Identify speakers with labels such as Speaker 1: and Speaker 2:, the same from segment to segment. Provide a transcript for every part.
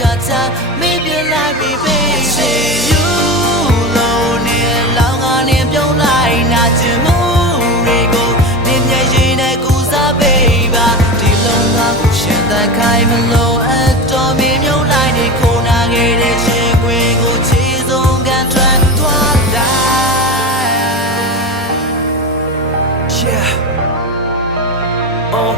Speaker 1: လန်ကလကချမင်းပြလိုက်ပြီး baby you လုံးနဲ့လောင်းကနေပြုံးလိုက်နာချင်မှုတွေကိုနေမျက်ရည်နဲ့ကူစားပေးပါဒီလုံးသားကိုရှင်သက်ခိုင်းမလို့အတော်မင်းမြုံလိုက်နေခိုးနာခဲ့တဲ့ရှင်ခွေကိုချီဆုံးကန်ထွက်သွားလိုက်
Speaker 2: Yeah. Oh.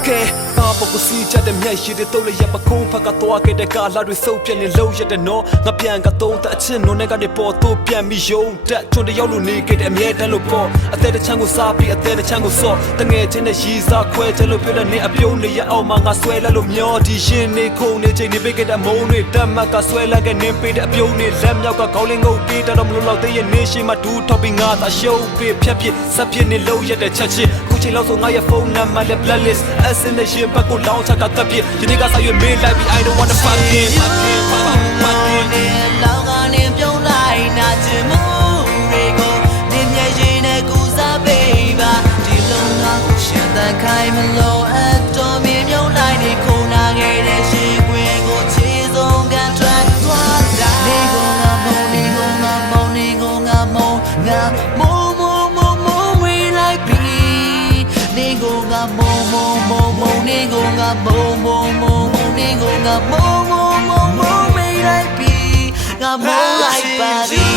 Speaker 2: Okay. ပါပကိုစီချတဲ့မျက်ရည်တွေတုံးလည်းရပခုံးဖက်ကသွားခဲ့တဲ့ကာလာတွေစုပ်ပြက်နေလုံးရတဲ့နော်ငါပြန်ကသုံးတဲ့အချင်းနုံနဲ့ကနေပေါ်တော့ပြန်ပြီးယုံတက်ချွန်တယောက်လိုနေခဲ့တဲ့အမြဲတမ်းလို့ပေါ့အသေးတစ်ချမ်းကိုစားပြီးအသေးတစ်ချမ်းကိုစော့တငယ်ချင်းနဲ့ရီစားခွဲချလို့ပြောတဲ့နေအပြုံးနေရအောင်မှာငါဆွဲလိုက်လို့မျောဒီရှင်နေခုန်နေချိန်နေပေးခဲ့တဲ့မုံတွေတက်မတ်ကဆွဲလိုက်ခဲ့နေပေးတဲ့အပြုံးတွေလက်မြောက်ကခေါင်းလေးငုပ်ပေးတော့မလို့တော့တဲ့ရဲ့နေရှိမှဒူးထောက်ပြီးငါသာရှုံးပေးဖြတ်ဖြစ်ဆက်ဖြစ်နေလုံးရတဲ့ချက်ချင်း ခုချိန်လောက်ဆိုငါရဲ့ဖုန်းနံပါတ်နဲ့ blacklist as in the shit ဘက်ကိုလောင်းချတာတပ်ဖြစ်ဒီနေ့ကစားရွေးမင်းလိုက်ပြီး I don't wanna fucking fucking fucking
Speaker 1: မုံမုံမုံနေကိုငါမုံမုံမုံမုံနေကိုငါမုံမုံမုံမုံဝေးလိုက်ပြီငါမုံလိုက်ပါပြီ